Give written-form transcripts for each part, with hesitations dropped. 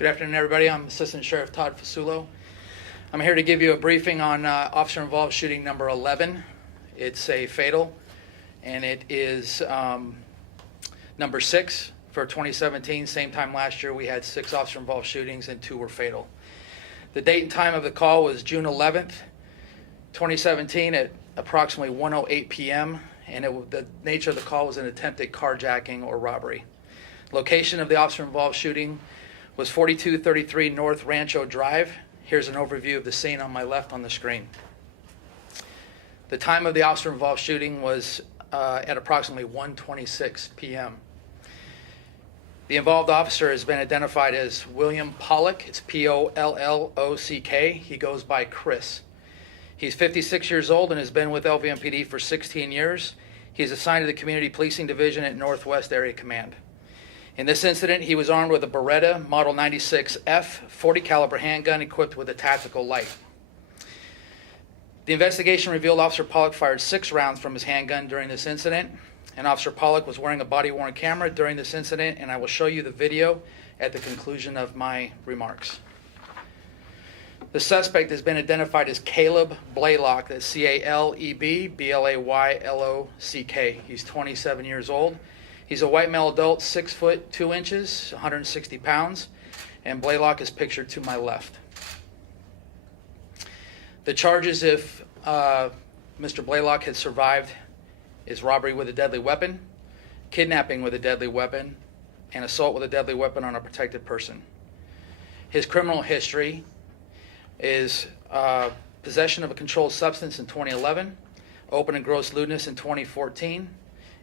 Good afternoon, everybody. I'm Assistant Sheriff Todd Fasulo. I'm here to give you a briefing on officer-involved shooting number 11. It's a fatal, and it is number 6 for 2017. Same time last year, we had 6 officer-involved shootings, and 2 were fatal. The date and time of the call was June 11th, 2017 at approximately 1:08 p.m., and the nature of the call was an attempted carjacking or robbery. Location of the officer-involved shooting was 4233 North Rancho Drive. Here's an overview of the scene on my left on the screen. The time of the officer-involved shooting was at approximately 1:26 p.m. The involved officer has been identified as William Pollock. It's P-O-L-L-O-C-K. He goes by Chris. He's 56 years old and has been with LVMPD for 16 years. He's assigned to the Community Policing Division at Northwest Area Command. In this incident, he was armed with a Beretta Model 96F 40 caliber handgun equipped with a tactical light. The investigation revealed Officer Pollock fired 6 rounds from his handgun during this incident, and Officer Pollock was wearing a body-worn camera during this incident, and I will show you the video at the conclusion of my remarks. The suspect has been identified as Caleb Blaylock. That's C-A-L-E-B B-L-A-Y-L-O-C-K. He's 27 years old. He's a white male adult, 6 foot 2 inches, 160 pounds, and Blaylock is pictured to my left. The charges, if Mr. Blaylock had survived, is robbery with a deadly weapon, kidnapping with a deadly weapon, and assault with a deadly weapon on a protected person. His criminal history is possession of a controlled substance in 2011, open and gross lewdness in 2014,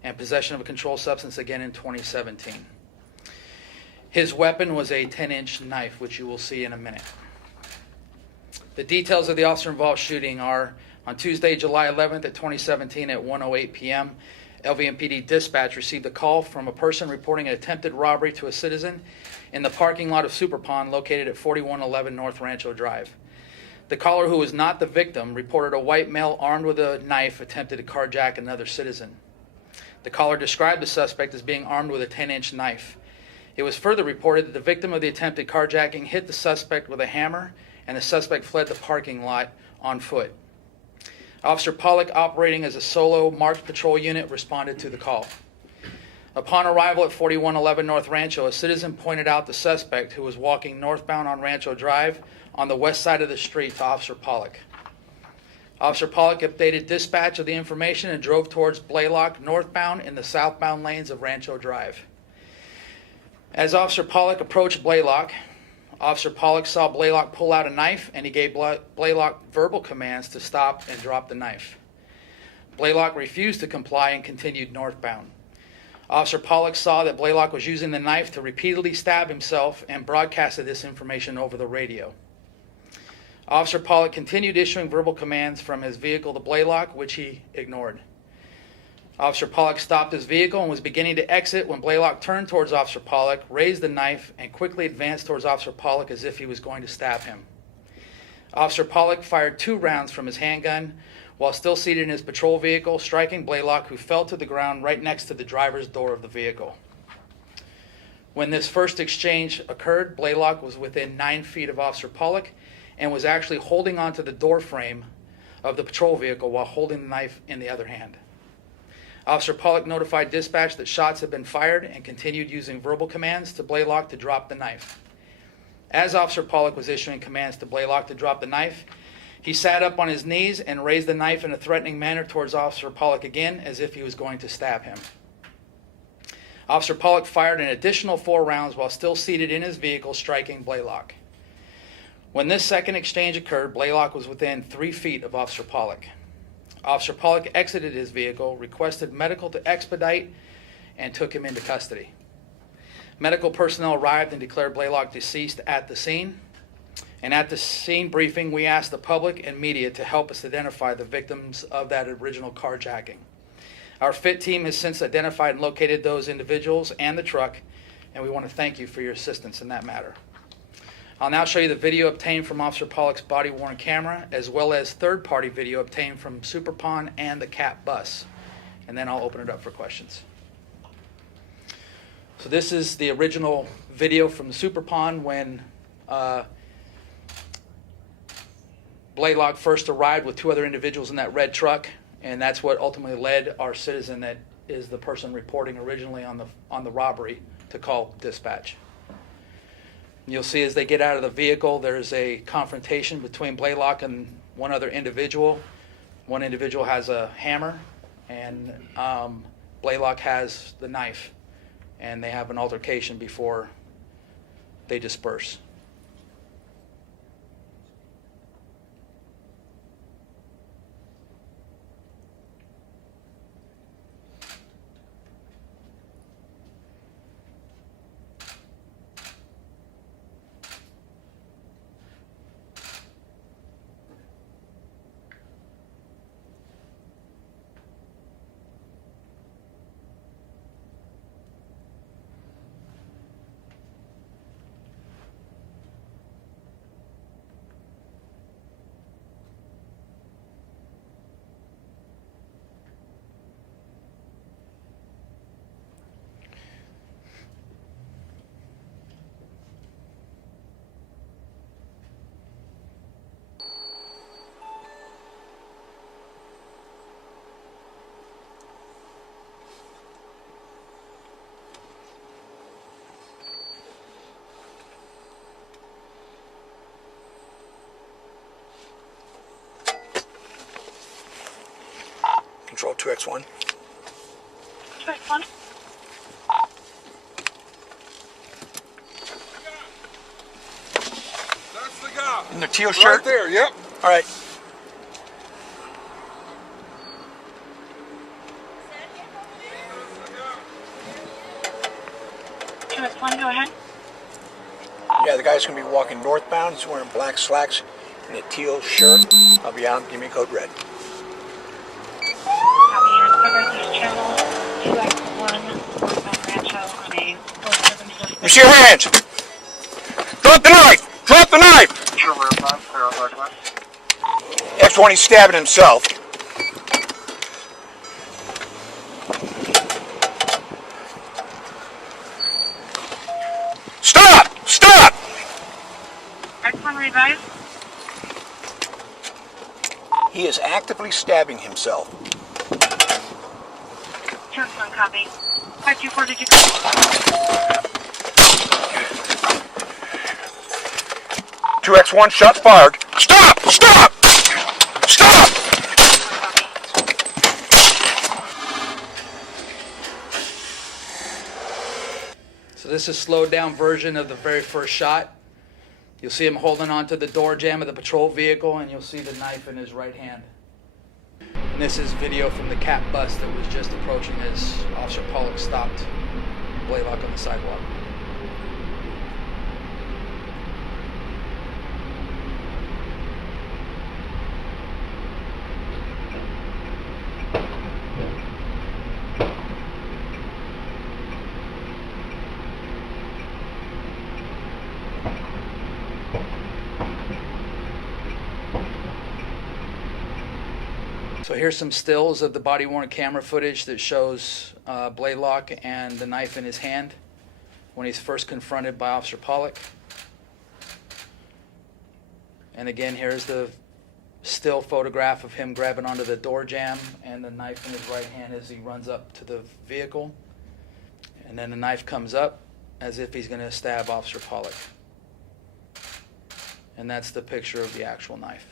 and possession of a controlled substance again in 2017. His weapon was a 10-inch knife, which you will see in a minute. The details of the officer-involved shooting are on Tuesday, July 11th at 2017 at 1:08 p.m. LVMPD dispatch received a call from a person reporting an attempted robbery to a citizen in the parking lot of Super Pond located at 4111 North Rancho Drive. The caller, who was not the victim, reported a white male armed with a knife attempted to carjack another citizen. The caller described the suspect as being armed with a 10-inch knife. It was further reported that the victim of the attempted carjacking hit the suspect with a hammer, and the suspect fled the parking lot on foot. Officer Pollock, operating as a solo marked patrol unit, responded to the call. Upon arrival at 4111 North Rancho, a citizen pointed out the suspect, who was walking northbound on Rancho Drive on the west side of the street, to Officer Pollock. Officer Pollock updated dispatch of the information and drove towards Blaylock northbound in the southbound lanes of Rancho Drive. As Officer Pollock approached Blaylock, Officer Pollock saw Blaylock pull out a knife, and he gave Blaylock verbal commands to stop and drop the knife. Blaylock refused to comply and continued northbound. Officer Pollock saw that Blaylock was using the knife to repeatedly stab himself and broadcasted this information over the radio. Officer Pollock continued issuing verbal commands from his vehicle to Blaylock, which he ignored. Officer Pollock stopped his vehicle and was beginning to exit when Blaylock turned towards Officer Pollock, raised the knife, and quickly advanced towards Officer Pollock as if he was going to stab him. Officer Pollock fired 2 rounds from his handgun while still seated in his patrol vehicle, striking Blaylock, who fell to the ground right next to the driver's door of the vehicle. When this first exchange occurred, Blaylock was within 9 feet of Officer Pollock and was actually holding onto the door frame of the patrol vehicle while holding the knife in the other hand. Officer Pollock notified dispatch that shots had been fired and continued using verbal commands to Blaylock to drop the knife. As Officer Pollock was issuing commands to Blaylock to drop the knife, he sat up on his knees and raised the knife in a threatening manner towards Officer Pollock again, as if he was going to stab him. Officer Pollock fired an additional 4 rounds while still seated in his vehicle, striking Blaylock. When this second exchange occurred, Blaylock was within 3 feet of Officer Pollock. Officer Pollock exited his vehicle, requested medical to expedite, and took him into custody. Medical personnel arrived and declared Blaylock deceased at the scene. And at the scene briefing, we asked the public and media to help us identify the victims of that original carjacking. Our FIT team has since identified and located those individuals and the truck, and we want to thank you for your assistance in that matter. I'll now show you the video obtained from Officer Pollock's body-worn camera, as well as third-party video obtained from Super Pond and the CAT bus. And then I'll open it up for questions. So this is the original video from the Super Pond when Blaylock first arrived with 2 other individuals in that red truck, and that's what ultimately led our citizen, that is the person reporting originally on the robbery, to call dispatch. And you'll see as they get out of the vehicle, there's a confrontation between Blaylock and 1 other individual. One individual has a hammer, and Blaylock has the knife, and they have an altercation before they disperse. Control 2X1. 2X1. That's the guy. In the teal shirt? Right there, yep. All right. Go ahead. Yeah, the guy's going to be walking northbound. He's wearing black slacks and a teal shirt. I'll be out. Give me code red. Copy. You're covered this channel 2X1 northbound Rancho on a 47 suspect. Let me see your hands. Drop the knife. Drop the knife. Sure, we're fine. Clear on Northwest. X1, he's stabbing himself. Stop! Stop! X1 revise. He is actively stabbing himself. 2X1 copy. 524, did you copy? 2X1, shots fired. Stop! Stop! Stop! So this is a slowed down version of the very first shot. You'll see him holding onto the door jamb of the patrol vehicle, and you'll see the knife in his right hand. And this is video from the CAP bus that was just approaching as Officer Pollock stopped Blaylock on the sidewalk. So here's some stills of the body-worn camera footage that shows Blaylock and the knife in his hand when he's first confronted by Officer Pollock. And again, here's the still photograph of him grabbing onto the door jamb and the knife in his right hand as he runs up to the vehicle. And then the knife comes up as if he's going to stab Officer Pollock. And that's the picture of the actual knife.